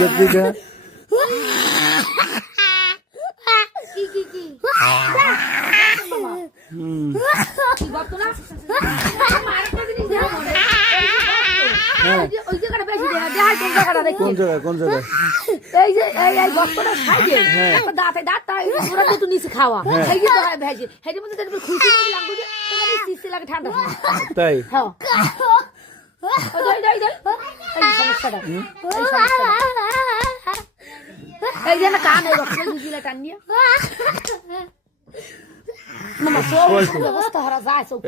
দেখতে যা কোন জায়গায় কোন জায়গায় এই যে এই গপ্পটা খাইছে একটা দাঁতে দাঁতটা ওরা তো নিচে খাওয়া এই যে ভেজে হেডি মধ্যে দেখবে খুশি লাগবে যে তোমার সিসি লাগে ঠান্ডা তাই হ্যাঁ ওই দই দই এই সমস্যাটা এই সমস্যাটা এই যে না কান এই রক্ত দিলা টান নিয়ে মামা সব অবস্থা হারা যায় সব